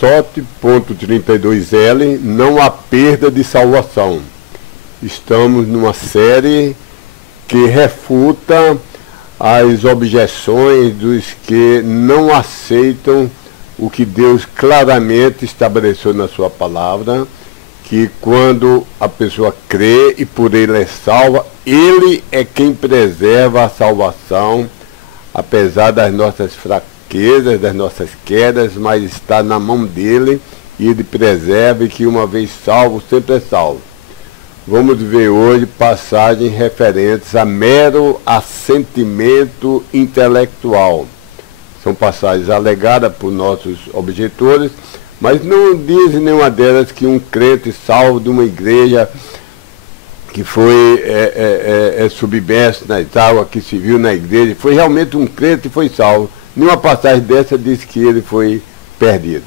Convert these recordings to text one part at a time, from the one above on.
SOT.32L, não há perda de salvação. Estamos numa série que refuta as objeções dos que não aceitam o que Deus claramente estabeleceu na sua palavra, que quando a pessoa crê e por ele é salva, ele é quem preserva a salvação, apesar das nossas fraquezas, das nossas quedas, mas está na mão dele e ele preserva, e que uma vez salvo, sempre é salvo. Vamos ver hoje passagens referentes a mero assentimento intelectual. São passagens alegadas por nossos objetores, mas não dizem nenhuma delas que um crente salvo de uma igreja que foi submerso nas águas, que se viu na igreja, foi realmente um crente e foi salvo. Nenhuma passagem dessa diz que ele foi perdido.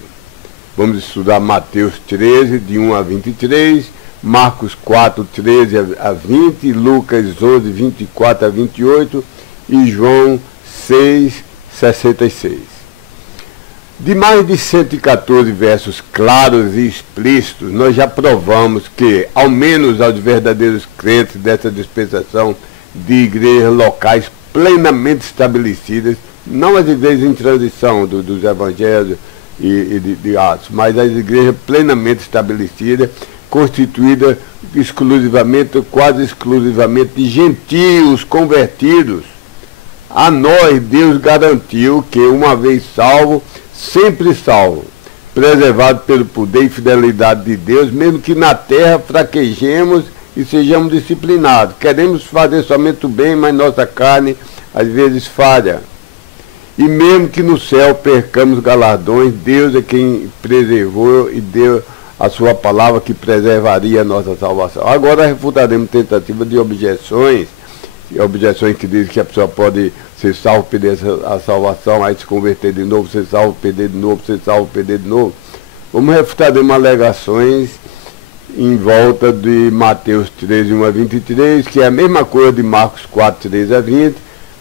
Vamos estudar Mateus 13, de 1 a 23, Marcos 4, 13 a 20, Lucas 11, 24 a 28 e João 6, 66. De mais de 114 versos claros e explícitos, nós já provamos que, ao menos aos verdadeiros crentes dessa dispensação de igrejas locais plenamente estabelecidas, não as igrejas em transição dos evangelhos e de Atos, mas as igrejas plenamente estabelecidas, constituídas exclusivamente, quase exclusivamente de gentios convertidos, a nós Deus garantiu que, uma vez salvo, sempre salvo, preservado pelo poder e fidelidade de Deus, mesmo que na terra fraquejemos e sejamos disciplinados. Queremos fazer somente o bem, mas nossa carne às vezes falha. E mesmo que no céu percamos galardões, Deus é quem preservou e deu a sua palavra que preservaria a nossa salvação. Agora refutaremos tentativa de objeções que dizem que a pessoa pode ser salvo, perder a salvação, aí se converter de novo, ser salvo, perder de novo, ser salvo, perder de novo. Vamos refutar alegações em volta de Mateus 13, 1 a 23, que é a mesma coisa de Marcos 4, 13 a 20,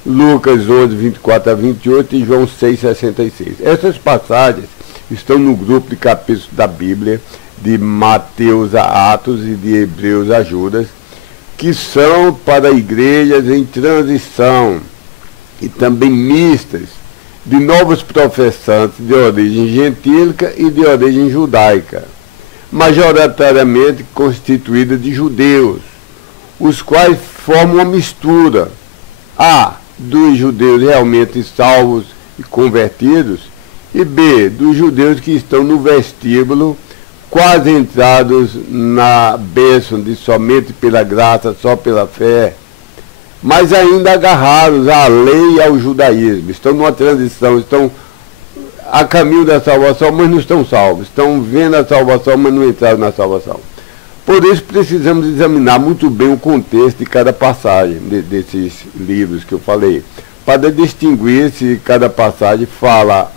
Lucas 11, 24 a 28 e João 6, 66. Essas passagens estão no grupo de capítulos da Bíblia, de Mateus a Atos e de Hebreus a Judas, que são para igrejas em transição e também mistas, de novos professantes de origem gentílica e de origem judaica, majoritariamente constituída de judeus, os quais formam uma mistura, A, dos judeus realmente salvos e convertidos, e B, dos judeus que estão no vestíbulo, quase entrados na bênção de somente pela graça, só pela fé, mas ainda agarrados à lei e ao judaísmo. Estão numa transição, estão a caminho da salvação, mas não estão salvos. Estão vendo a salvação, mas não entraram na salvação. Por isso precisamos examinar muito bem o contexto de cada passagem desses livros que eu falei, para distinguir se cada passagem fala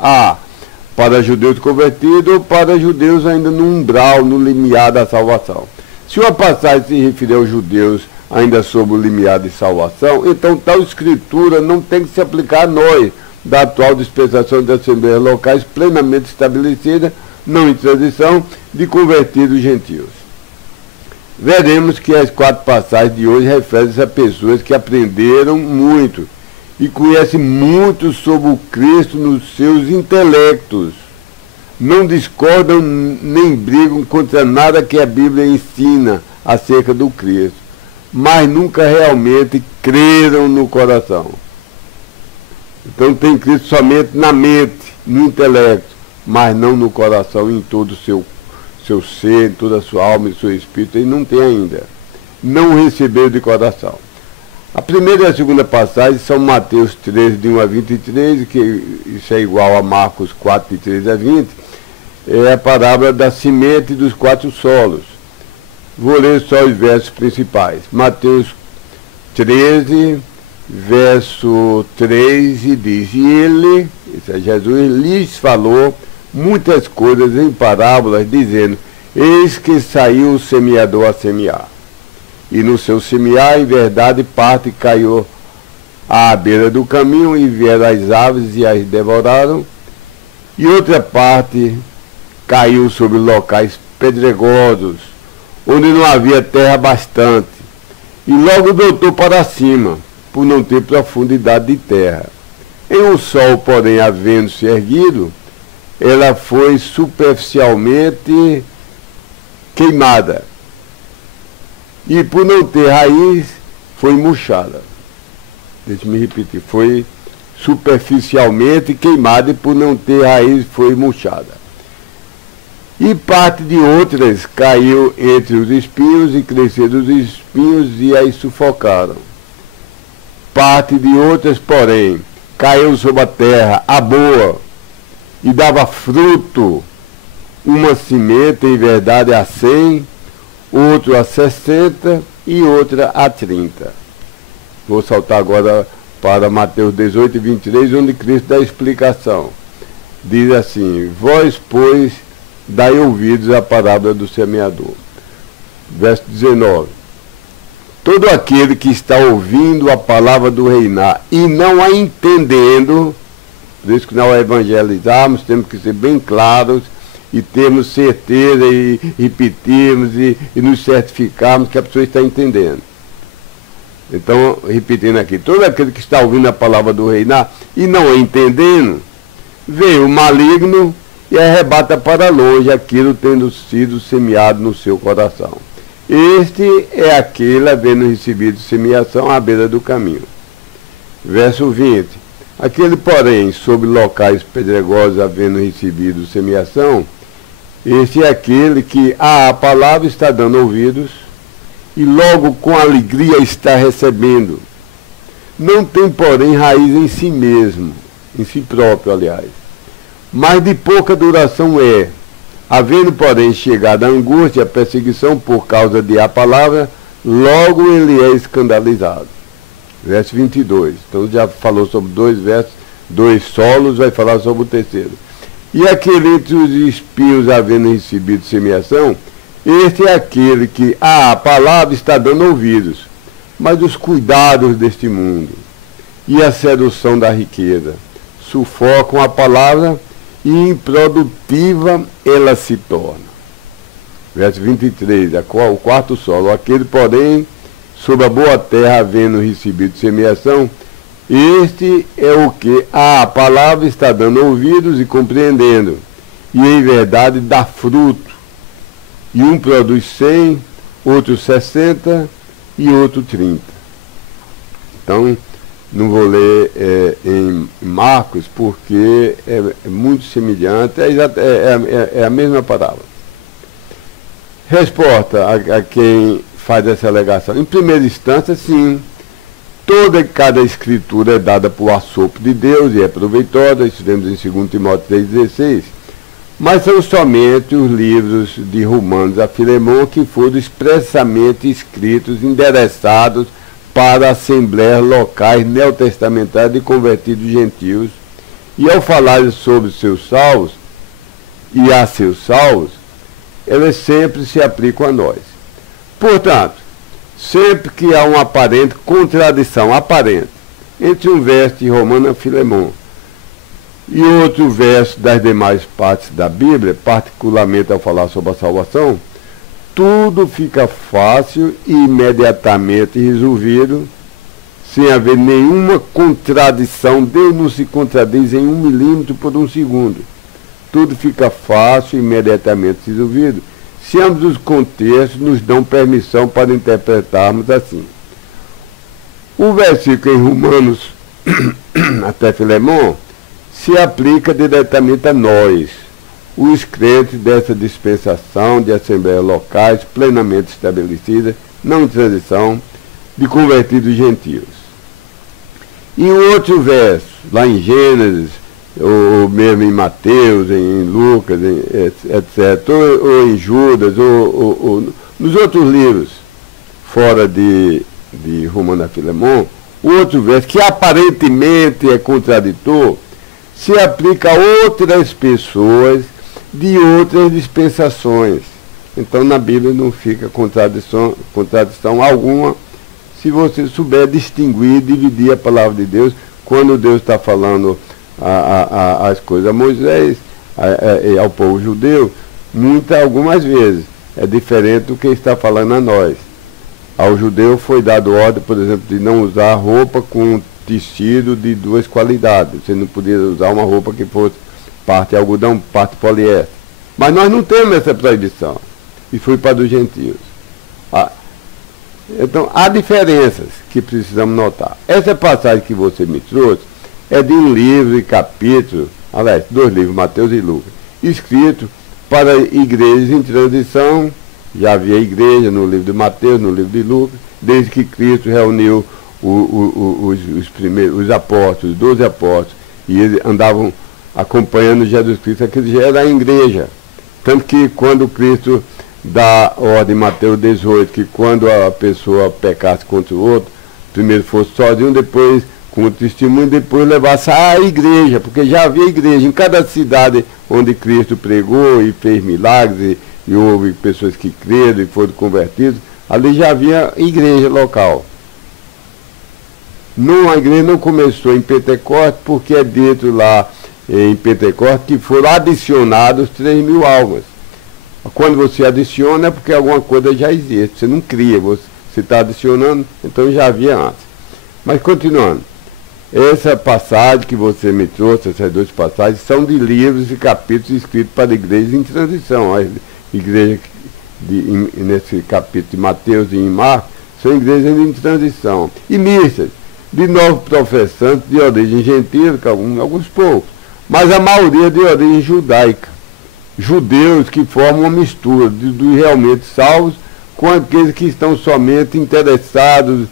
para judeus convertidos ou para judeus ainda no umbral, no limiar da salvação. Se uma passagem se referir aos judeus ainda sob o limiar de salvação, então tal escritura não tem que se aplicar a nós, da atual dispensação de assembleias locais plenamente estabelecida, não em transição, de convertidos gentios. Veremos que as 4 passagens de hoje referem-se a pessoas que aprenderam muito e conhecem muito sobre o Cristo nos seus intelectos. Não discordam nem brigam contra nada que a Bíblia ensina acerca do Cristo, mas nunca realmente creram no coração. Então tem Cristo somente na mente, no intelecto, mas não no coração, em todo o seu ser, em toda a sua alma e seu espírito. Ele não tem ainda. Não recebeu de coração. A primeira e a segunda passagem são Mateus 13, de 1 a 23, que isso é igual a Marcos 4, de 13 a 20, é a parábola da semente dos 4 solos. Vou ler só os versos principais. Mateus 13, verso 3, e diz: E ele, esse é Jesus, lhes falou muitas coisas em parábolas, dizendo: Eis que saiu o semeador a semear. E no seu semear, em verdade, parte caiu à beira do caminho, e vieram as aves e as devoraram. E outra parte caiu sobre locais pedregosos, onde não havia terra bastante, e logo voltou para cima, por não ter profundidade de terra. Em um sol, porém, havendo-se erguido, ela foi superficialmente queimada, e por não ter raiz, foi murchada. Deixa-me repetir, foi superficialmente queimada e por não ter raiz foi murchada. E parte de outras caiu entre os espinhos e cresceram os espinhos e as sufocaram. Parte de outras, porém, caiu sobre a terra, a boa, e dava fruto, uma semente em verdade a 100, outro a 60 e outra a 30. Vou saltar agora para Mateus 18, 23, onde Cristo dá a explicação. Diz assim: vós, pois, dai ouvidos à parábola do semeador. Verso 19. Todo aquele que está ouvindo a palavra do reinar e não a entendendo, por isso que nós evangelizarmos, temos que ser bem claros e termos certeza e repetirmos e nos certificarmos que a pessoa está entendendo. Então, repetindo aqui, todo aquele que está ouvindo a palavra do reinar e não a entendendo, vê o maligno e arrebata para longe aquilo tendo sido semeado no seu coração. Este é aquele havendo recebido semeação à beira do caminho. Verso 20. Aquele, porém, sobre locais pedregosos havendo recebido semeação, este é aquele que a palavra está dando ouvidos e logo com alegria está recebendo. Não tem, porém, raiz em si mesmo, em si próprio, aliás, mas de pouca duração é. Havendo, porém, chegado a angústia, a perseguição por causa de a palavra, logo ele é escandalizado. Verso 22. Então já falou sobre dois versos, dois solos, vai falar sobre o terceiro. E aquele entre os espinhos havendo recebido semeação, este é aquele que a palavra está dando ouvidos, mas os cuidados deste mundo e a sedução da riqueza sufocam a palavra e improdutiva ela se torna. Verso 23, o quarto solo. Aquele, porém, sob a boa terra havendo recebido semeação, este é o que a palavra está dando ouvidos e compreendendo, e em verdade dá fruto. E um produz 100, outro 60 e outro 30. Então, não vou ler em Marcos, porque é muito semelhante, é a mesma palavra. Resposta a quem faz essa alegação. Em primeira instância, sim, toda e cada escritura é dada por assopro de Deus e é proveitosa, isso vemos em 2 Timóteo 3,16, mas são somente os livros de Romanos a Filemão que foram expressamente escritos, endereçados para assembleias locais neotestamentárias de convertidos gentios, e ao falar sobre seus salvos e a seus salvos, elas sempre se aplicam a nós. Portanto, sempre que há uma aparente contradição entre um verso de Romano a Filemão e outro verso das demais partes da Bíblia, particularmente ao falar sobre a salvação, tudo fica fácil e imediatamente resolvido, sem haver nenhuma contradição. Deus não se contradiz em 1 milímetro por 1 segundo. Tudo fica fácil e imediatamente resolvido, se ambos os contextos nos dão permissão para interpretarmos assim. O versículo em Romanos até Filemão se aplica diretamente a nós, os crentes dessa dispensação de assembleias locais plenamente estabelecidas, não em transição, de convertidos gentios. E um outro verso, lá em Gênesis, ou mesmo em Mateus, em Lucas, etc., ou em Judas, ou nos outros livros, fora de Romano a Filemão, o outro verso, que aparentemente é contraditor, se aplica a outras pessoas de outras dispensações. Então na Bíblia não fica contradição alguma, se você souber distinguir, dividir a palavra de Deus. Quando Deus está falando as coisas a Moisés, ao povo judeu, algumas vezes. É diferente do que está falando a nós. Ao judeu foi dado ordem, por exemplo, de não usar roupa com tecido de duas qualidades. Você não podia usar uma roupa que fosse parte algodão, parte poliéster. Mas nós não temos essa proibição. E foi para os gentios. Então, há diferenças que precisamos notar. Essa passagem que você me trouxe é de um livro e capítulo, aliás, 2 livros, Mateus e Lucas, escrito para igrejas em transição. Já havia igreja no livro de Mateus, no livro de Lucas, desde que Cristo reuniu os apóstolos, 12 apóstolos, e eles andavam acompanhando Jesus Cristo. Aquilo já era a igreja. Tanto que quando Cristo dá ordem em Mateus 18, que quando a pessoa pecasse contra o outro, primeiro fosse sozinho, depois com o testemunho, depois levasse à igreja, porque já havia igreja em cada cidade onde Cristo pregou e fez milagres, e houve pessoas que creram e foram convertidos, ali já havia igreja local. A igreja não começou em Pentecostes, porque é dito lá em Pentecostes que foram adicionados 3.000 almas. Quando você adiciona é porque alguma coisa já existe, você não cria, você está adicionando, então já havia antes. Mas continuando, essa passagem que você me trouxe, essas 2 passagens, são de livros e capítulos escritos para igrejas em transição. As igrejas nesse capítulo de Mateus e em Marcos são igrejas em transição. E mistas, de novos professantes de origem gentílica, alguns poucos, mas a maioria de origem judaica. Judeus que formam uma mistura dos realmente salvos com aqueles que estão somente interessados,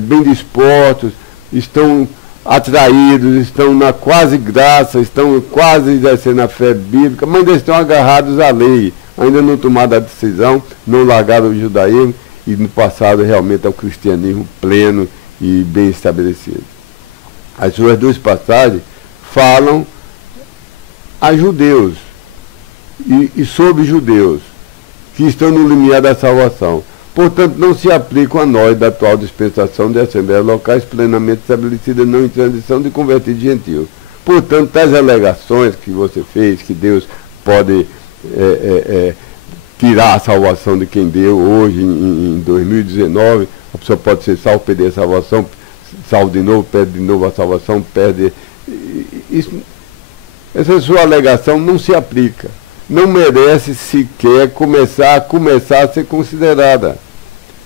bem dispostos, estão atraídos, estão na quase graça, estão quase exercendo a fé bíblica, mas ainda estão agarrados à lei, ainda não tomaram a decisão, não largaram o judaísmo e no passado realmente ao cristianismo pleno e bem estabelecido. As suas 2 passagens falam a judeus e sobre judeus que estão no limiar da salvação. Portanto, não se aplicam a nós da atual dispensação de assembleias locais plenamente estabelecidas, não em transição de convertidos gentios. Portanto, tais alegações que você fez, que Deus pode tirar a salvação de quem deu hoje, em 2019, a pessoa pode ser salvo, perder a salvação, salvo de novo, perde de novo a salvação, perde... Essa sua alegação não se aplica. Não merece sequer começar a ser considerada,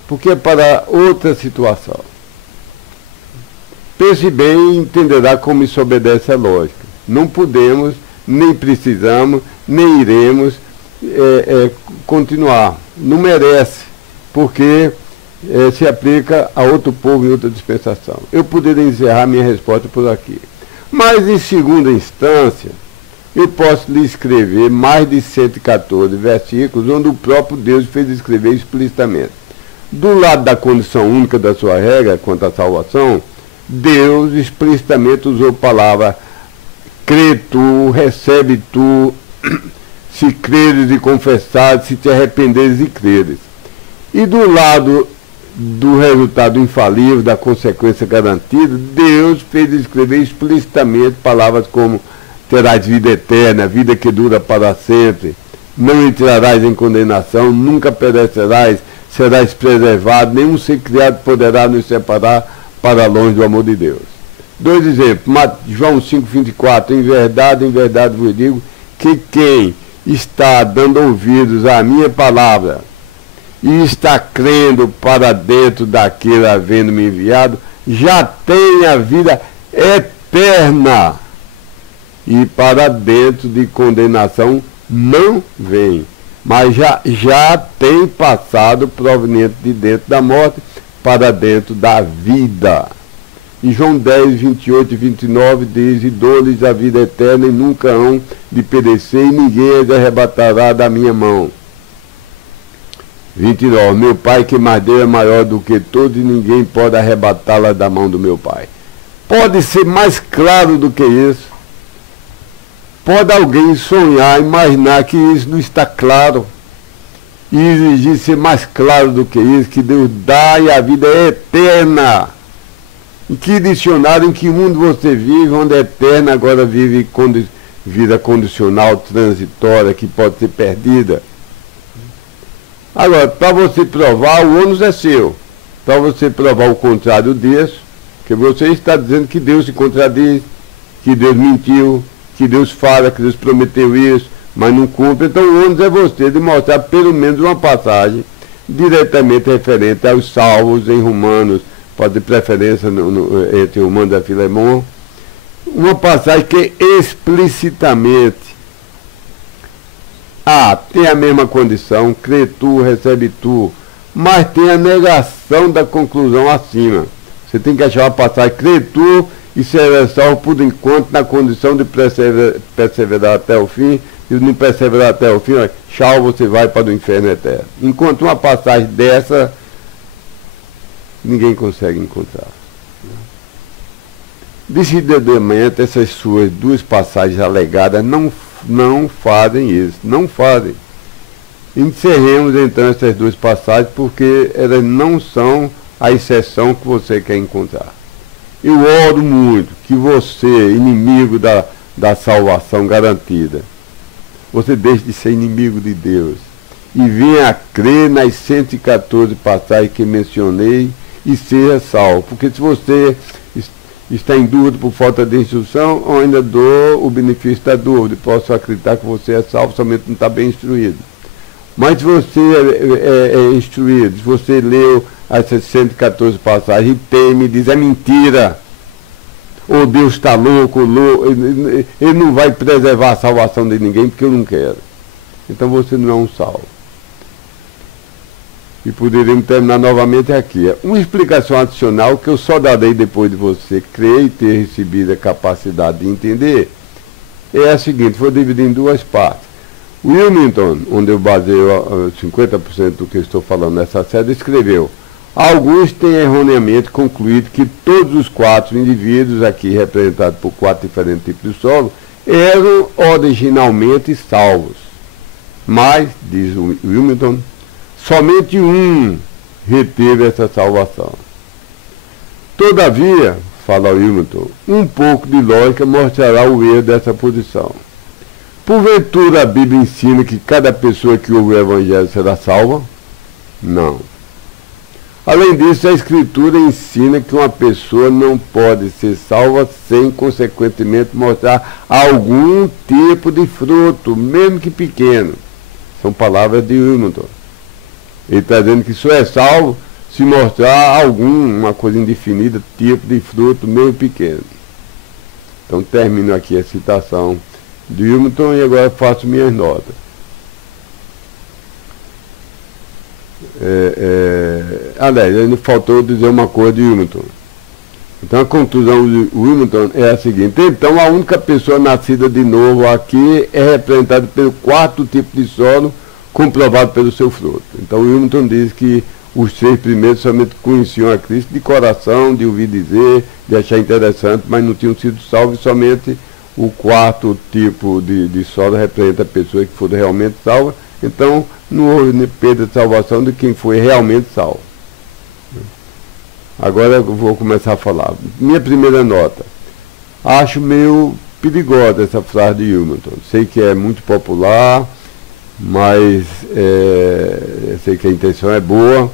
porque é para outra situação. Pense bem e entenderá como isso obedece à lógica. Não podemos, nem precisamos, nem iremos continuar. Não merece, porque se aplica a outro povo em outra dispensação. Eu poderia encerrar minha resposta por aqui. Mas, em segunda instância, eu posso lhe escrever mais de 114 versículos, onde o próprio Deus fez escrever explicitamente. Do lado da condição única da sua regra quanto à salvação, Deus explicitamente usou a palavra crê tu, recebe tu, se creres e confessares, se te arrependeres e creres. E do lado do resultado infalível, da consequência garantida, Deus fez escrever explicitamente palavras como terás vida eterna, vida que dura para sempre, não entrarás em condenação, nunca perecerás, serás preservado, nenhum ser criado poderá nos separar para longe do amor de Deus. 2 exemplos, João 5,24, em verdade vos digo, que quem está dando ouvidos à minha palavra e está crendo para dentro daquele havendo-me enviado, já tem a vida eterna, e para dentro de condenação não vem, mas já tem passado proveniente de dentro da morte para dentro da vida. E João 10, 28 e 29 diz, e dou-lhes a vida eterna e nunca hão de perecer, e ninguém as arrebatará da minha mão. 29, meu Pai que mais deu é maior do que todos, e ninguém pode arrebatá-la da mão do meu Pai. Pode ser mais claro do que isso? Pode alguém sonhar, imaginar que isso não está claro e exigir ser mais claro do que isso, que Deus dá e a vida é eterna? Em que dicionário, em que mundo você vive, onde é eterna, agora vive vida condicional, transitória, que pode ser perdida. Agora, para você provar, o ônus é seu. Para você provar o contrário disso, que você está dizendo que Deus se contradiz, que Deus mentiu, que Deus fala, que Deus prometeu isso, mas não cumpre. Então o ônus é você de mostrar pelo menos uma passagem diretamente referente aos salvos em Romanos, pode ter preferência entre Romanos e Filemon, uma passagem que explicitamente tem a mesma condição, crê tu, recebe tu, mas tem a negação da conclusão acima. Você tem que achar uma passagem, crê tu e será salvo por enquanto na condição de perseverar até o fim, e não perseverar até o fim, tchau, você vai para o inferno eterno. Enquanto uma passagem dessa, ninguém consegue encontrar. Decididamente, essas suas duas passagens alegadas não fazem isso, não fazem. Encerremos então essas duas passagens, porque elas não são a exceção que você quer encontrar. Eu oro muito que você, inimigo da salvação garantida, você deixe de ser inimigo de Deus e venha a crer nas 114 passagens que mencionei e seja salvo. Porque se você está em dúvida por falta de instrução, eu ainda dou o benefício da dúvida. Posso acreditar que você é salvo, somente não está bem instruído. Mas se você é instruído, se você leu essas 114 passagens e teme, diz, é mentira, ou Deus está louco, ele não vai preservar a salvação de ninguém porque eu não quero. Então você não é um salvo. E poderíamos terminar novamente aqui. Uma explicação adicional que eu só darei depois de você crer e ter recebido a capacidade de entender é a seguinte, vou dividir em duas partes. Wilmington, onde eu baseio 50% do que estou falando nessa série, escreveu: alguns têm erroneamente concluído que todos os 4 indivíduos, aqui representados por 4 diferentes tipos de solo, eram originalmente salvos. Mas, diz o Wilmington, somente um reteve essa salvação. Todavia, fala o Wilmington, um pouco de lógica mostrará o erro dessa posição. Porventura a Bíblia ensina que cada pessoa que ouve o Evangelho será salva? Não. Além disso, a Escritura ensina que uma pessoa não pode ser salva sem, consequentemente, mostrar algum tipo de fruto, mesmo que pequeno. São palavras de Wilmington. Ele está dizendo que só é salvo se mostrar alguma coisa indefinida, tipo de fruto, mesmo pequeno. Então, termino aqui a citação de Wilmington e agora faço minhas notas. Aliás, ainda faltou dizer uma coisa de Wilmington. Então a conclusão de Wilmington é a seguinte: então a única pessoa nascida de novo aqui é representada pelo 4º tipo de solo, comprovado pelo seu fruto. Então Wilmington diz que os 3 primeiros somente conheciam a Cristo de coração, de ouvir dizer, de achar interessante, mas não tinham sido salvos, e somente o 4º tipo de solo representa a pessoa que foi realmente salva. Então, não houve perda de salvação de quem foi realmente salvo. Agora eu vou começar a falar. Minha primeira nota. Acho meio perigosa essa frase de Wilmington. Sei que é muito popular, mas sei que a intenção é boa,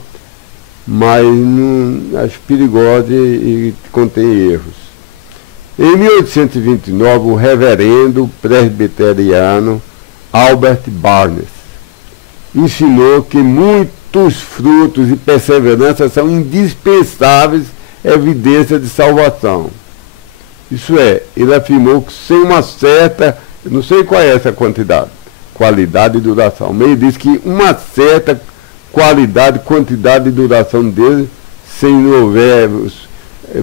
mas não, acho perigosa e contém erros. Em 1829, o reverendo presbiteriano Albert Barnes ensinou que muitos frutos e perseverança são indispensáveis evidências de salvação. Isso é, ele afirmou que sem uma certa, não sei qual é essa qualidade e duração, mas ele diz que uma certa quantidade e duração dele, se não houver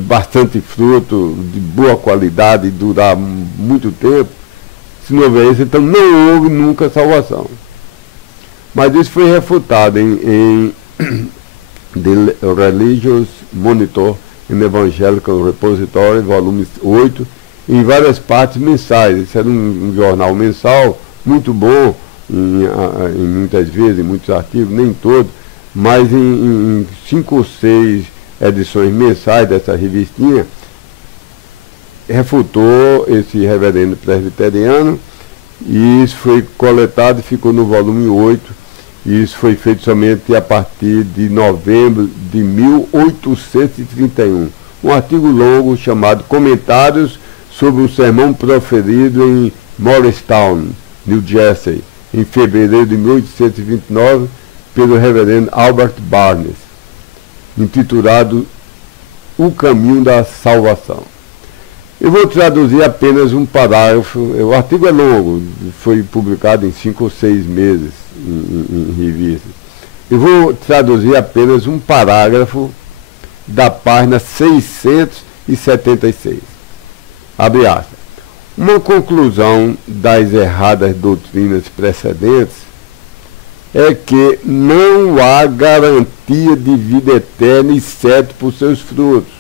bastante fruto de boa qualidade e durar muito tempo, se não houver isso, então não houve nunca salvação. Mas isso foi refutado em The Religious Monitor in Evangelical Repository, volume 8, em várias partes mensais. Isso era um jornal mensal muito bom, em muitas vezes, em muitos artigos, nem todos, mas em 5 ou 6 edições mensais dessa revistinha, refutou esse reverendo presbiteriano, e isso foi coletado e ficou no volume 8, e isso foi feito somente a partir de novembro de 1831. Um artigo longo chamado Comentários sobre o sermão proferido em Morristown, New Jersey, em fevereiro de 1829, pelo reverendo Albert Barnes, intitulado O Caminho da Salvação. Eu vou traduzir apenas um parágrafo. O artigo é longo, foi publicado em 5 ou 6 meses em revistas. Eu vou traduzir apenas um parágrafo da página 676. Abre aspas. Uma conclusão das erradas doutrinas precedentes é que não há garantia de vida eterna exceto por seus frutos.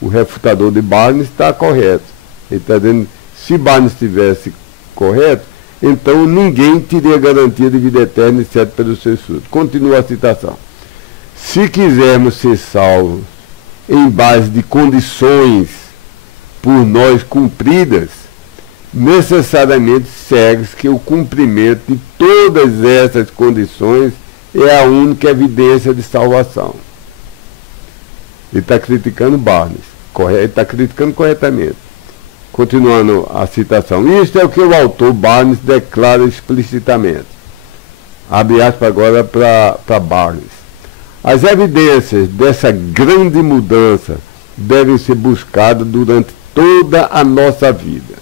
O refutador de Barnes está correto. Ele está dizendo, se Barnes estivesse correto, então ninguém teria garantia de vida eterna exceto pelos seus frutos. Continua a citação. Se quisermos ser salvos em base de condições por nós cumpridas, necessariamente segue-se que o cumprimento de todas essas condições é a única evidência de salvação. Ele está criticando Barnes, ele está criticando corretamente. Continuando a citação, isto é o que o autor Barnes declara explicitamente. Abre aspas agora para Barnes. As evidências dessa grande mudança devem ser buscadas durante toda a nossa vida.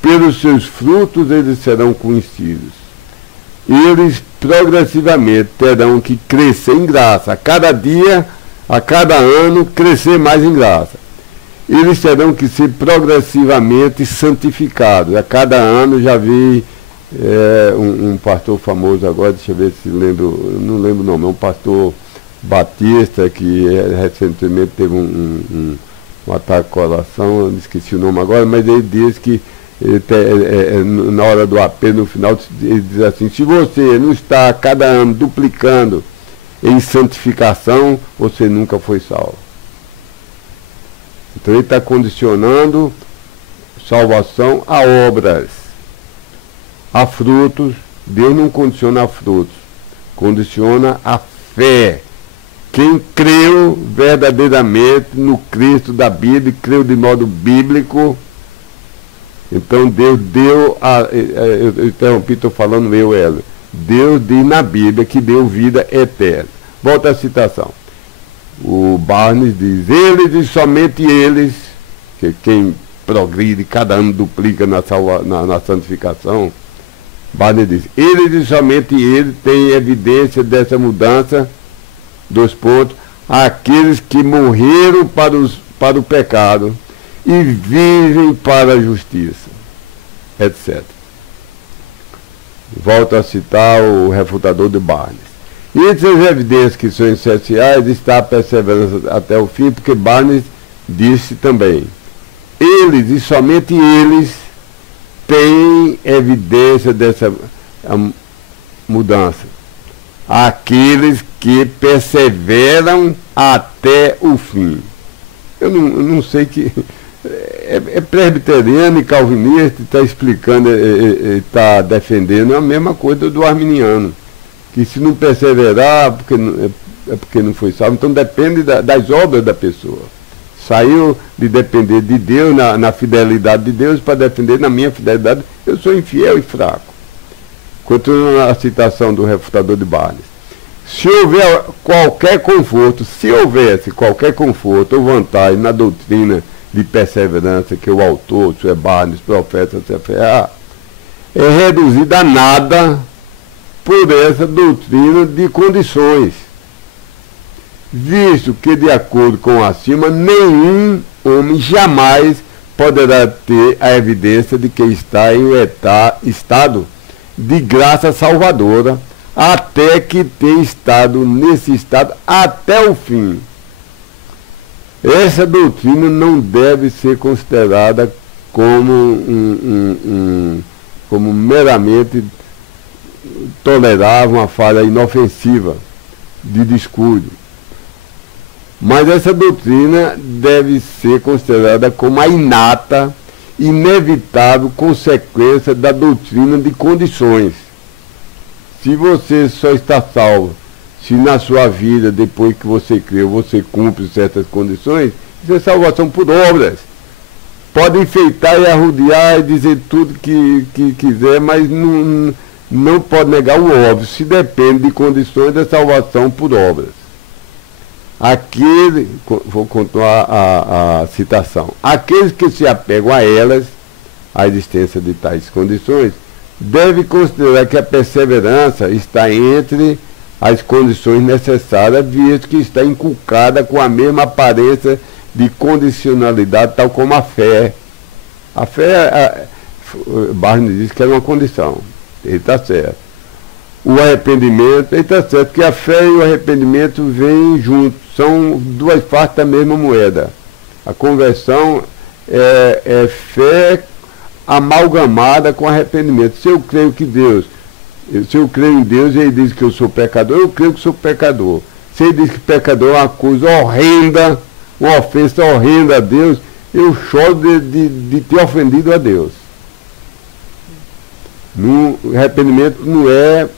Pelos seus frutos eles serão conhecidos. Eles progressivamente terão que crescer em graça. A cada dia, a cada ano, crescer mais em graça. Eles terão que ser progressivamente santificados. A cada ano, já vi um pastor famoso agora, deixa eu ver se lembro, não lembro o nome, é um pastor batista que recentemente teve um ataque ao coração, eu esqueci o nome agora, mas ele diz que na hora do apelo, no final, ele diz assim, se você não está a cada ano duplicando em santificação, você nunca foi salvo. Então ele está condicionando salvação a obras, a frutos. Deus não condiciona a frutos, condiciona a fé. Quem creu verdadeiramente no Cristo da Bíblia, creu de modo bíblico, então Deus deu, eu interrompi, estou falando Hélio. Deus diz na Bíblia que deu vida eterna. Volta à citação. O Barnes diz, eles e somente eles, que quem progride, cada ano duplica na santificação, Barnes diz, eles e somente eles têm evidência dessa mudança, dois pontos, aqueles que morreram para o pecado e vivem para a justiça, etc. Volto a citar o refutador de Barnes. E entre as evidências que são essenciais está a perseverança até o fim, porque Barnes disse também, eles e somente eles têm evidência dessa mudança. Aqueles que perseveram até o fim. Eu não sei que... É presbiteriano e calvinista, está explicando, está defendendo a mesma coisa do arminiano, que se não perseverar é porque não foi salvo. Então depende das obras da pessoa. Saiu de depender de Deus, na fidelidade de Deus, para depender na minha fidelidade. Eu sou infiel e fraco. Continuando a citação do refutador de Barnes. Se houver qualquer conforto, se houvesse qualquer conforto ou vantagem na doutrina de perseverança que o autor, o Barnes, profeta CFA, é reduzida a nada por essa doutrina de condições, visto que, de acordo com acima, nenhum homem jamais poderá ter a evidência de que está em um estado de graça salvadora, até que tenha estado nesse estado até o fim. Essa doutrina não deve ser considerada como como meramente tolerável, uma falha inofensiva de descuido. Mas essa doutrina deve ser considerada como a inata, inevitável consequência da doutrina de condições. Se você só está salvo se na sua vida, depois que você creu, você cumpre certas condições, isso é salvação por obras. Pode enfeitar e arrodear e dizer tudo que quiser, mas não pode negar o óbvio. Se depende de condições da salvação por obras. Vou continuar a citação. Aqueles que se apegam a elas, à existência de tais condições, devem considerar que a perseverança está entre as condições necessárias, visto que está inculcada com a mesma aparência de condicionalidade, tal como a fé. A fé, Barnes diz que é uma condição, ele está certo. O arrependimento, ele está certo, que a fé e o arrependimento vêm juntos, são duas faces da mesma moeda. A conversão é fé amalgamada com arrependimento. Se eu creio em Deus e ele diz que eu sou pecador, eu creio que sou pecador. Se ele diz que pecador é uma coisa horrenda, uma ofensa horrenda a Deus, eu choro de ter ofendido a Deus. Arrependimento não é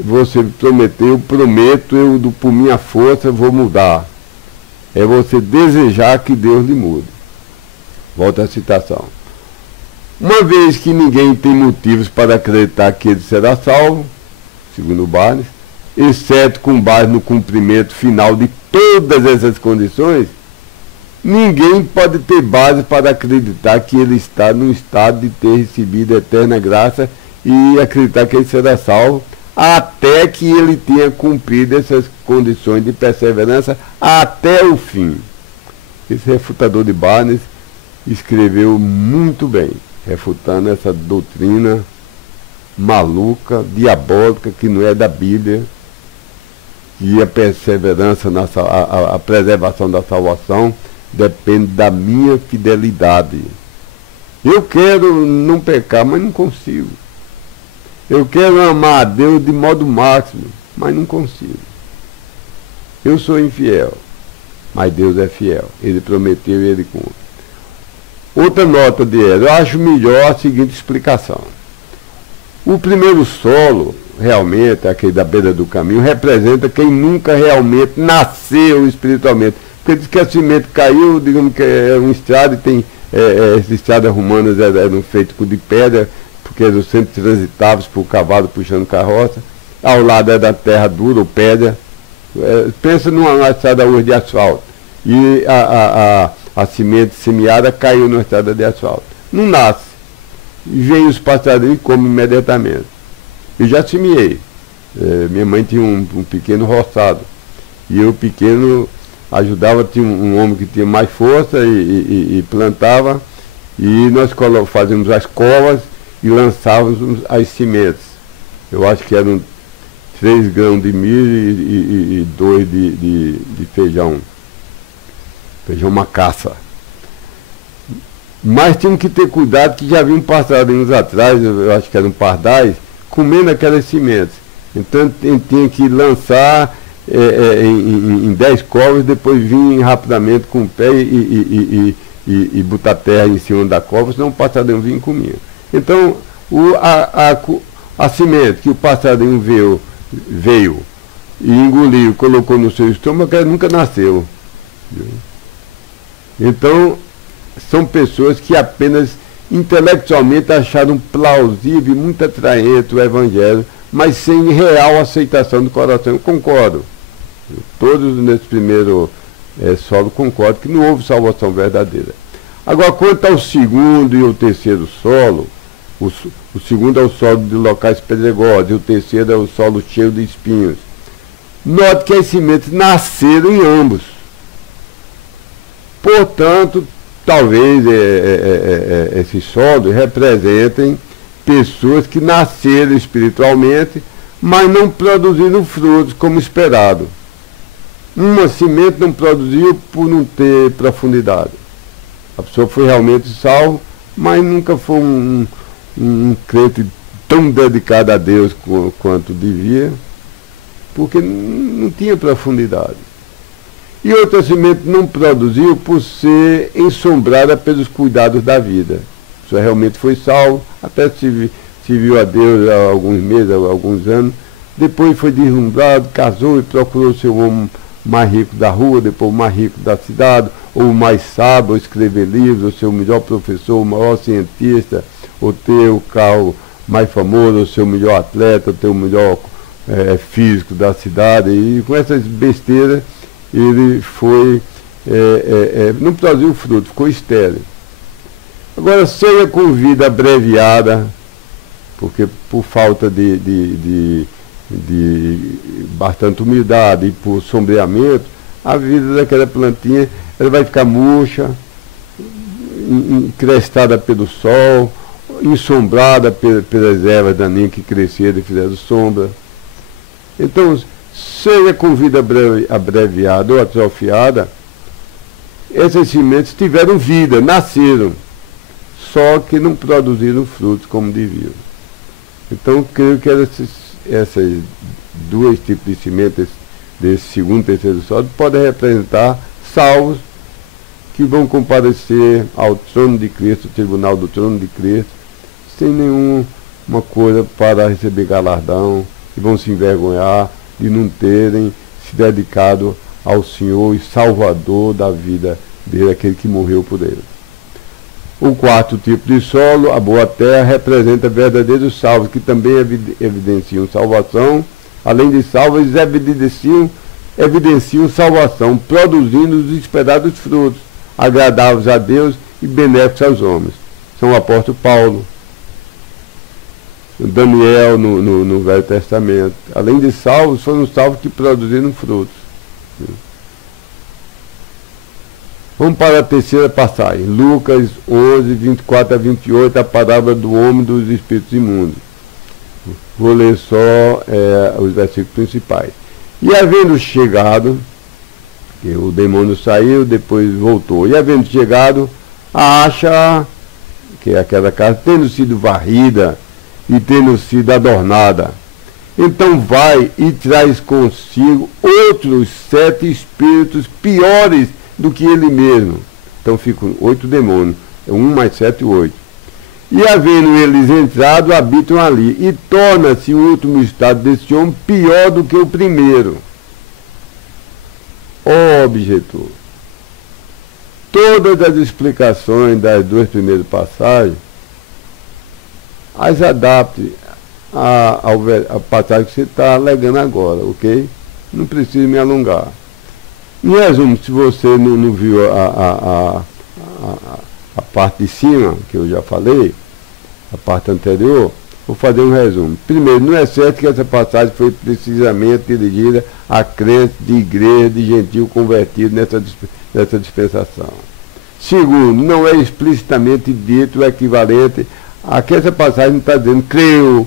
você prometer, eu prometo, por minha força vou mudar. É você desejar que Deus lhe mude. Volta à citação. Uma vez que ninguém tem motivos para acreditar que ele será salvo, segundo Barnes, exceto com base no cumprimento final de todas essas condições, ninguém pode ter base para acreditar que ele está no estado de ter recebido a eterna graça e acreditar que ele será salvo, até que ele tenha cumprido essas condições de perseverança até o fim. Esse refutador de Barnes escreveu muito bem, refutando essa doutrina maluca, diabólica, que não é da Bíblia, e a perseverança, a preservação da salvação depende da minha fidelidade. Eu quero não pecar, mas não consigo. Eu quero amar a Deus de modo máximo, mas não consigo. Eu sou infiel, mas Deus é fiel. Ele prometeu e ele cumpre. Outra nota de Ed, eu acho melhor a seguinte explicação. O primeiro solo, realmente, aquele da beira do caminho, representa quem nunca realmente nasceu espiritualmente. Porque diz que a semente caiu, digamos que é uma estrada, e tem essas estradas romanas eram feitas de pedra, porque eram sempre transitáveis por cavalo puxando carroça. Ao lado é da terra dura ou pedra. Pensa numa estrada hoje de asfalto. E a semente semeada caiu numa estrada de asfalto. Não nasce. E vem os passarinhos e comem imediatamente. Eu já semeei. Minha mãe tinha um pequeno roçado. E eu pequeno ajudava, tinha um homem que tinha mais força e plantava. E nós fazíamos as covas e lançávamos as sementes. Eu acho que eram 3 grãos de milho e 2 de feijão. Feijão macaça. Mas tínhamos que ter cuidado, que já vinham passarinhos atrás, eu acho que eram pardais, comendo aquelas sementes. Então tinha que lançar em 10 covas, depois vir rapidamente com o pé e botar terra em cima da cova, senão o passarinho vinha e comia. Então a semente que o passarinho veio e engoliu, colocou no seu estômago, ela nunca nasceu. Então, são pessoas que apenas intelectualmente acharam plausível e muito atraente o Evangelho, mas sem real aceitação do coração. Eu concordo. Todos nesse primeiro solo concordam que não houve salvação verdadeira. Agora, quanto ao segundo e o terceiro solo, o segundo é o solo de locais pedregosos, e o terceiro é o solo cheio de espinhos. Note que as sementes nasceram em ambos. Portanto, talvez esses solos representem pessoas que nasceram espiritualmente, mas não produziram frutos como esperado. Uma semente não produziu por não ter profundidade. A pessoa foi realmente salva, mas nunca foi um crente tão dedicado a Deus quanto devia, porque não tinha profundidade. E outra semente não produziu por ser ensombrada pelos cuidados da vida. Só realmente foi salvo, até se viu a Deus há alguns meses, há alguns anos. Depois foi deslumbrado, casou e procurou ser o homem mais rico da rua, depois o mais rico da cidade, ou o mais sábio, ou escrever livros, ou ser o melhor professor, o maior cientista, ou ter o carro mais famoso, ou ser o melhor atleta, ou ter o melhor físico da cidade. E com essas besteiras ele foi, não produziu fruto, ficou estéril. Agora, seja com vida abreviada, porque por falta de bastante umidade e por sombreamento, a vida daquela plantinha ela vai ficar murcha, encrestada pelo sol, ensombrada pelas ervas daninhas que cresceram e fizeram sombra. Então, seja com vida abreviada ou atrofiada, essas sementes tiveram vida, nasceram, só que não produziram frutos como deviam. Então, creio que essas duas tipos de sementes desse segundo e terceiro sódio podem representar salvos que vão comparecer ao trono de Cristo, ao tribunal do trono de Cristo, sem nenhuma coisa para receber galardão, e vão se envergonhar de não terem se dedicado ao Senhor e Salvador da vida dele, aquele que morreu por ele. O quarto tipo de solo, a boa terra, representa verdadeiros salvos, que também evidenciam salvação. Além de salvos, eles evidenciam salvação, produzindo os esperados frutos, agradáveis a Deus e benéficos aos homens. São o apóstolo Paulo, Daniel no Velho Testamento. Além de salvos, foram salvos que produziram frutos. Vamos para a terceira passagem, Lucas 11, 24 a 28, a parábola do homem dos espíritos imundos. Vou ler só os versículos principais. E havendo chegado, que o demônio saiu, depois voltou, e havendo chegado, acha que aquela casa, tendo sido varrida e tendo sido adornada, então vai e traz consigo outros 7 espíritos piores do que ele mesmo. Então ficam 8 demônios, 1 mais 7, 8. E havendo eles entrado, habitam ali, e torna-se o último estado desse homem pior do que o primeiro. Ó objetor, todas as explicações das 2 primeiras passagens, as adapte à passagem que você está alegando agora, ok? Não preciso me alongar. Em resumo, se você não viu a parte de cima, que eu já falei, a parte anterior, vou fazer um resumo. Primeiro, não é certo que essa passagem foi precisamente dirigida a crentes de igreja de gentil convertido nessa dispensação. Segundo, não é explicitamente dito o equivalente a que essa passagem não está dizendo creu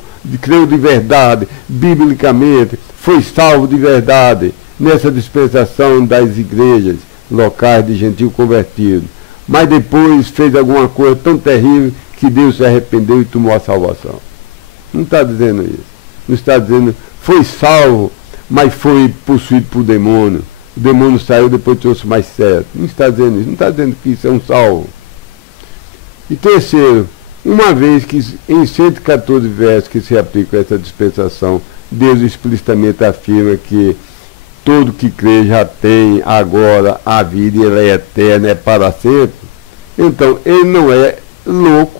de verdade, biblicamente, foi salvo de verdade nessa dispensação das igrejas locais de gentil convertido, mas depois fez alguma coisa tão terrível que Deus se arrependeu e tomou a salvação. Não está dizendo isso. Não está dizendo foi salvo, mas foi possuído por demônio. O demônio saiu, depois trouxe mais 7. Não está dizendo isso. Não está dizendo que isso é um salvo. E terceiro, uma vez que em 114 versos que se aplicam a essa dispensação, Deus explicitamente afirma que todo que crê já tem agora a vida e ela é eterna, é para sempre. Então, ele não é louco,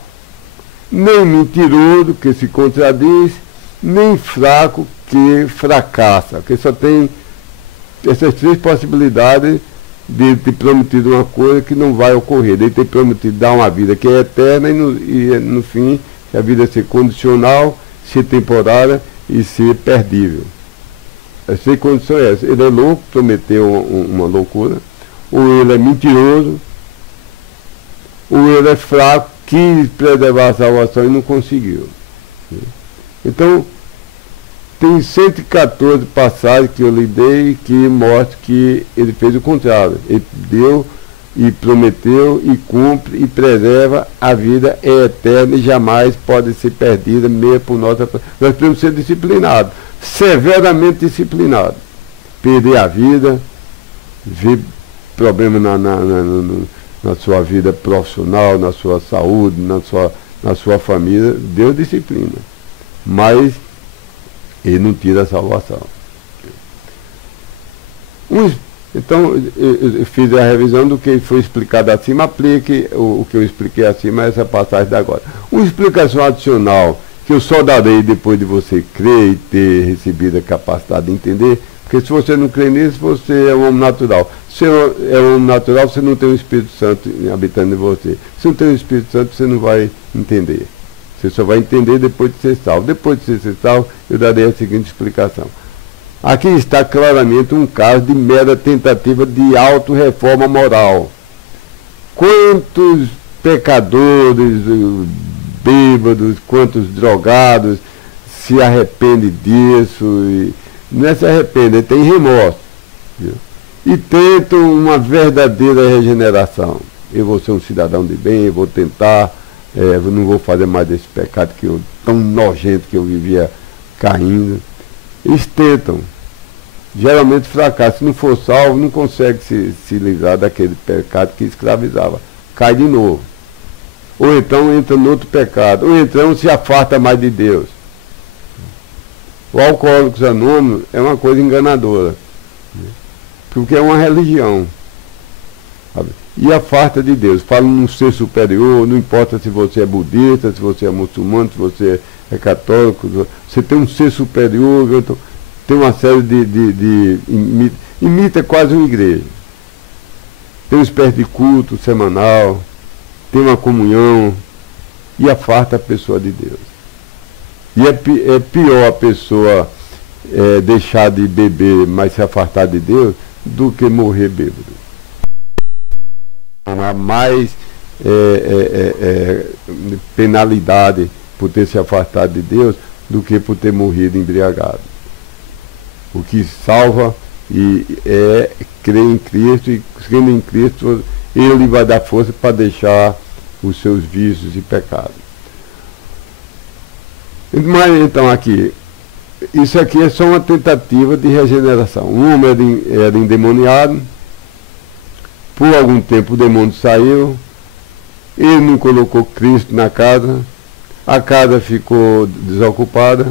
nem mentiroso, que se contradiz, nem fraco, que fracassa. Porque só tem essas 3 possibilidades de ter prometido uma coisa que não vai ocorrer. De ter prometido dar uma vida que é eterna e no fim a vida ser condicional, ser temporária e ser perdível. As 3 condições são essas. Ele é louco, prometeu uma loucura, ou ele é mentiroso, ou ele é fraco, quis preservar a salvação e não conseguiu. Então, tem 114 passagens que eu lhe dei que mostram que ele fez o contrário. Ele deu e prometeu e cumpre e preserva a vida é eterna e jamais pode ser perdida mesmo por nossa... Nós temos que ser disciplinados, severamente disciplinados. Perder a vida, ver problemas na sua vida profissional, na sua saúde, na sua família, Deus disciplina. Mas ele não tira a salvação. Então, eu fiz a revisão do que foi explicado acima, aplique o que eu expliquei acima a essa passagem de agora. Uma explicação adicional que eu só darei depois de você crer e ter recebido a capacidade de entender, porque se você não crê nisso, você é um homem natural. Se é um homem natural, você não tem o Espírito Santo habitando em você. Se não tem o Espírito Santo, você não vai entender. Você só vai entender depois de ser salvo. Depois de ser salvo, eu darei a seguinte explicação. Aqui está claramente um caso de mera tentativa de auto-reforma moral. Quantos pecadores, bêbados, quantos drogados se arrependem disso, e não é se arrependem, tem remorso, viu? E tentam uma verdadeira regeneração. Eu vou ser um cidadão de bem, eu vou tentar, eu não vou fazer mais desse pecado tão nojento que eu vivia caindo. Eles tentam, geralmente fracassam. Se não for salvo, não consegue se livrar daquele pecado que escravizava. Cai de novo. Ou então entra no outro pecado. Ou então se afasta mais de Deus. O Alcoólicos Anônimos é uma coisa enganadora. Porque é uma religião. Sabe? E afasta de Deus. Fala num ser superior, não importa se você é budista, se você é muçulmano, se você é católico, você tem um ser superior, então, tem uma série imita quase uma igreja. Tem uma espécie de culto semanal, tem uma comunhão, e afasta a pessoa de Deus. E é pior a pessoa deixar de beber, mas se afastar de Deus, do que morrer bêbado. Não há mais penalidade por ter se afastado de Deus do que por ter morrido embriagado. O que salva é crer em Cristo, e crendo em Cristo, Ele vai dar força para deixar os seus vícios e pecados. Mas então aqui, isso aqui é só uma tentativa de regeneração. Um homem era endemoniado, por algum tempo o demônio saiu, ele não colocou Cristo na casa, a casa ficou desocupada,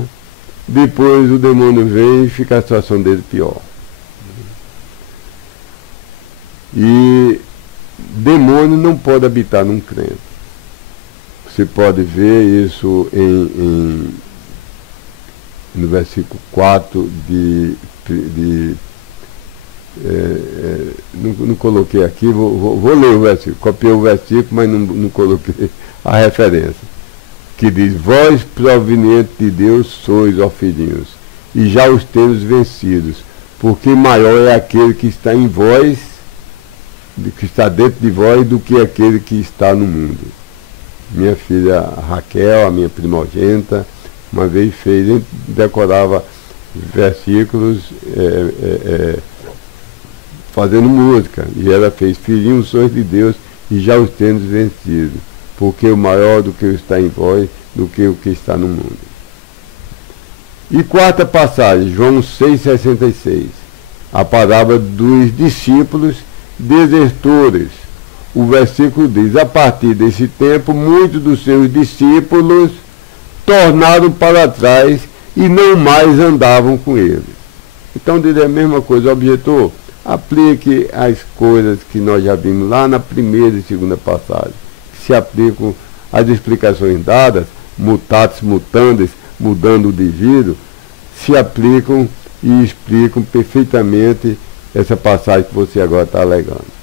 depois o demônio veio e fica a situação dele pior. E demônio não pode habitar num crente. Você pode ver isso no versículo 4 não coloquei aqui, vou ler o versículo, copiei o versículo, mas não coloquei a referência, que diz: vós provenientes de Deus sois, ó filhinhos, e já os tendes vencidos, porque maior é aquele que está em vós, que está dentro de vós, do que aquele que está no mundo. Minha filha Raquel, a minha primogênita, uma vez fez, decorava versículos fazendo música, e ela fez: filhinhos sois de Deus, e já os tendes vencido, porque o maior do que está em vós, do que o que está no mundo. E quarta passagem, João 6,66, a parábola dos discípulos desertores. O versículo diz: a partir desse tempo, muitos dos seus discípulos tornaram para trás e não mais andavam com eles. Então diria a mesma coisa, objetor, aplique as coisas que nós já vimos lá na primeira e segunda passagem, que se aplicam às explicações dadas, mutatis mutandis, mudando o devido, se aplicam e explicam perfeitamente essa passagem que você agora está alegando.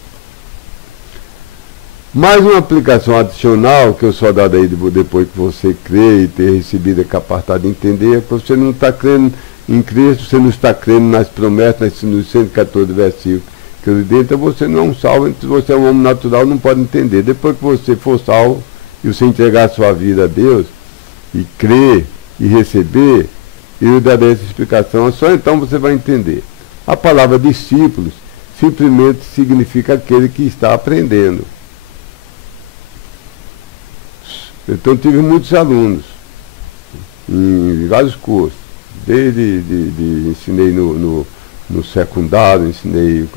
Mais uma aplicação adicional, que eu só darei depois que você crê e ter recebido a capacidade de entender, é que você não está crendo em Cristo, você não está crendo nas promessas, nos 114 versículos que eu lhe dei, então você não é um salvo, se você é um homem natural, não pode entender. Depois que você for salvo e você entregar a sua vida a Deus, e crer e receber, eu darei essa explicação, só então você vai entender. A palavra discípulos simplesmente significa aquele que está aprendendo. Então tive muitos alunos em vários cursos, desde ensinei no secundário, ensinei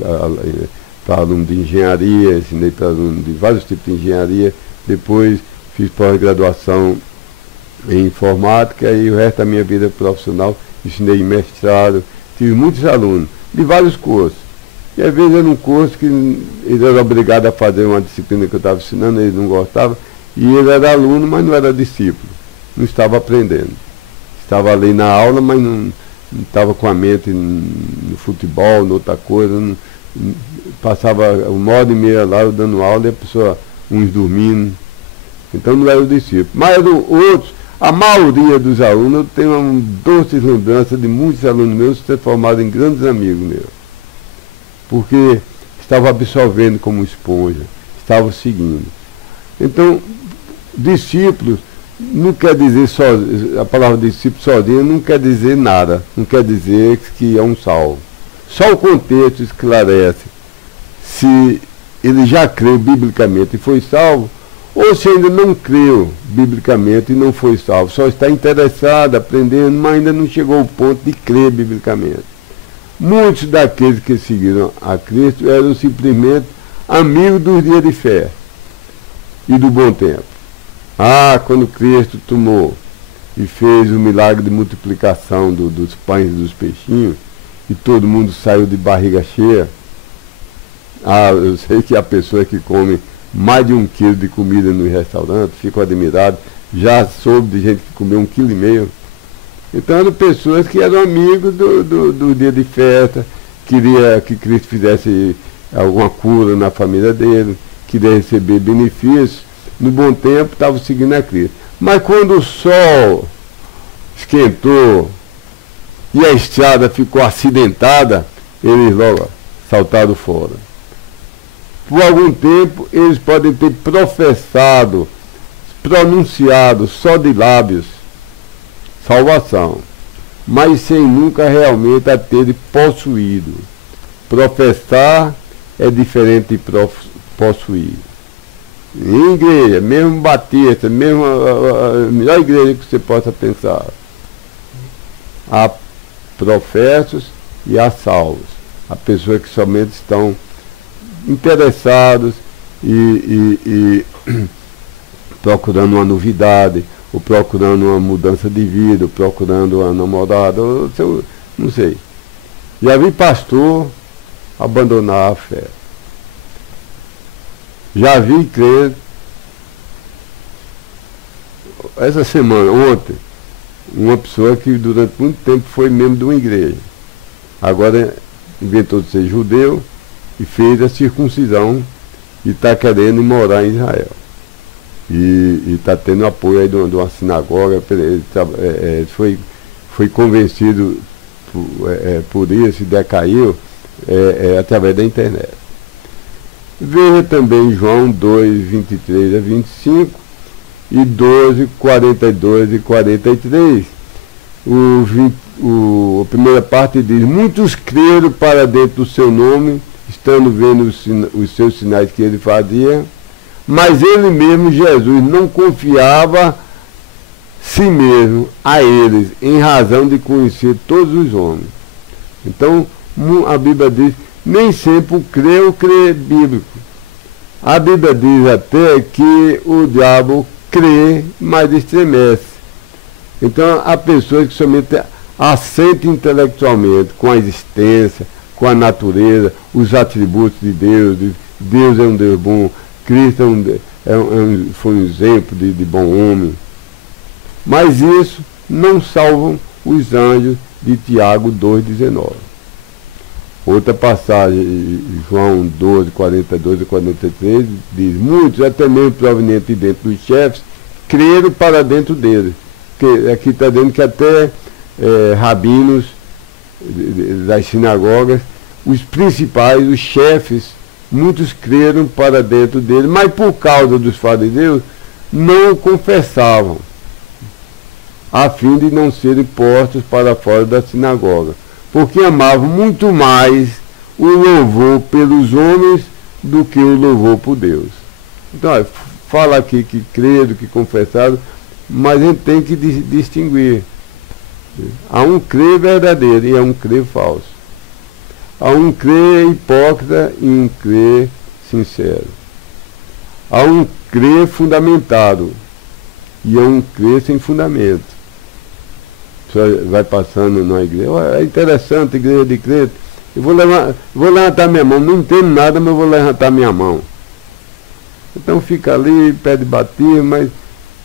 para aluno de engenharia, ensinei para aluno de vários tipos de engenharia, depois fiz pós-graduação em informática e o resto da minha vida profissional ensinei em mestrado, tive muitos alunos de vários cursos. E às vezes era um curso que ele era obrigado a fazer uma disciplina que eu estava ensinando, ele não gostava, e ele era aluno, mas não era discípulo, não estava aprendendo. Estava ali na aula, mas não estava com a mente no futebol, em outra coisa, passava 1h30 lá eu dando aula e a pessoa, uns dormindo. Então não era o discípulo. Mas outros, a maioria dos alunos, eu tenho uma doce lembrança de muitos alunos meus ser formados em grandes amigos meus. Porque estava absorvendo como esponja, estava seguindo. Então, discípulos não quer dizer só, a palavra discípulo sozinha não quer dizer nada, não quer dizer que é um salvo. Só o contexto esclarece se ele já creu biblicamente e foi salvo, ou se ainda não creu biblicamente e não foi salvo, só está interessado, aprendendo, mas ainda não chegou ao ponto de crer biblicamente. Muitos daqueles que seguiram a Cristo eram simplesmente amigos dos dias de fé e do bom tempo. Quando Cristo tomou e fez o milagre de multiplicação dos pães e dos peixinhos, e todo mundo saiu de barriga cheia, eu sei que há pessoas que comem mais de 1 quilo de comida no restaurante, fico admirado, já soube de gente que comeu 1,5 quilo. Então eram pessoas que eram amigos do dia de festa, queria que Cristo fizesse alguma cura na família dele, queria receber benefícios, no bom tempo estavam seguindo a Cristo. Mas quando o sol esquentou e a estrada ficou acidentada, eles logo saltaram fora. Por algum tempo eles podem ter professado, pronunciado só de lábios salvação, mas sem nunca realmente a ter possuído. Professar é diferente de possuir. Em igreja, mesmo batista, mesmo a melhor igreja que você possa pensar, há professos e há salvos. Há pessoas que somente estão interessados e procurando uma novidade, ou procurando uma mudança de vida, ou procurando uma namorada, ou não sei. Já vi pastor abandonar a fé. Já vi crente, essa semana, ontem, uma pessoa que durante muito tempo foi membro de uma igreja. Agora inventou de ser judeu e fez a circuncisão e está querendo morar em Israel. E está tendo apoio aí de uma sinagoga, ele foi convencido por isso e decaiu através da internet. Veja também João 2, 23 a 25 e 12, 42 e 43. A primeira parte diz: muitos creram para dentro do seu nome, estando vendo os seus sinais que ele fazia, mas ele mesmo, Jesus, não confiava si mesmo a eles, em razão de conhecer todos os homens. Então, a Bíblia diz, nem sempre o crer bíblico. A Bíblia diz até que o diabo crê, mas estremece. Então, há pessoas que somente aceitam intelectualmente, com a existência, com a natureza, os atributos de Deus. Deus é um Deus bom, Cristo foi um exemplo de bom homem. Mas isso não salvam os anjos de Tiago 2,19. Outra passagem, João 12, 42 e 43, diz: muitos, até mesmo provenientes de dentro dos chefes, creram para dentro deles. Aqui está dizendo que até rabinos das sinagogas, os principais, os chefes, muitos creram para dentro dele, mas por causa dos fariseus, não confessavam, a fim de não serem postos para fora da sinagoga, porque amavam muito mais o louvor pelos homens do que o louvor por Deus. Então, fala aqui que creram, que confessaram, mas a gente tem que distinguir. Há um crer verdadeiro e há um crer falso. Há um crer hipócrita e um crer sincero. Há um crer fundamentado e há um crer sem fundamento. Você vai passando na igreja, é interessante, igreja de crente. Eu vou levantar minha mão, não entendo nada, mas eu vou levantar minha mão. Então fica ali, pede batismo, mas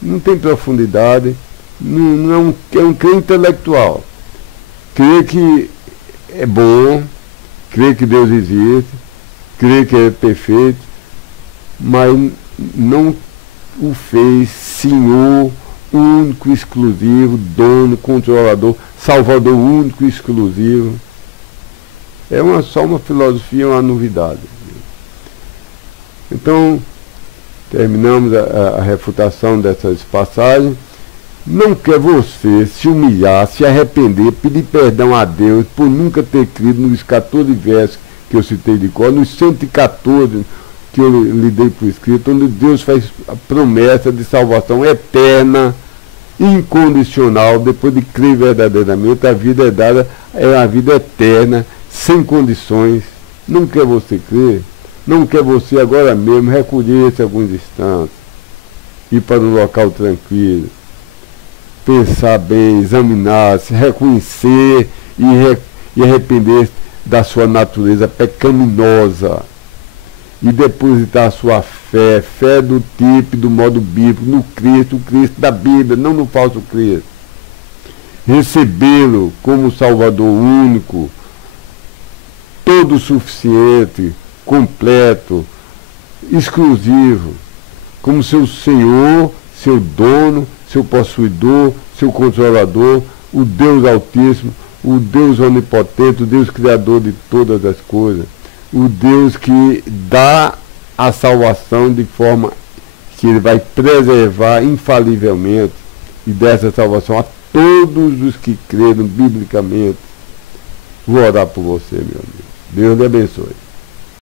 não tem profundidade, não é um crer intelectual. Crer que é bom, crer que Deus existe, crer que é perfeito, mas não o fez Senhor único, exclusivo, dono, controlador, Salvador único, exclusivo. É só uma filosofia, uma novidade. Então, terminamos a refutação dessas passagens. Não quer você se humilhar, se arrepender, pedir perdão a Deus por nunca ter crido nos 14 versos que eu citei de cor, nos 114 que eu lhe dei por escrito, onde Deus faz a promessa de salvação eterna, incondicional. Depois de crer verdadeiramente, a vida é dada, é a vida eterna, sem condições. Não quer você crer? Não quer você agora mesmo recolher-se alguns instantes, ir para um local tranquilo, pensar bem, examinar-se, reconhecer e arrepender-se da sua natureza pecaminosa e depositar a sua fé do tipo, do modo bíblico, no Cristo, o Cristo da Bíblia, não no falso Cristo. Recebê-lo como Salvador único, todo suficiente, completo, exclusivo, como seu Senhor, seu dono, seu possuidor, seu controlador, o Deus Altíssimo, o Deus Onipotente, o Deus Criador de todas as coisas, o Deus que dá a salvação de forma que Ele vai preservar infalivelmente e dessa salvação a todos os que creram biblicamente. Vou orar por você, meu amigo. Deus lhe abençoe.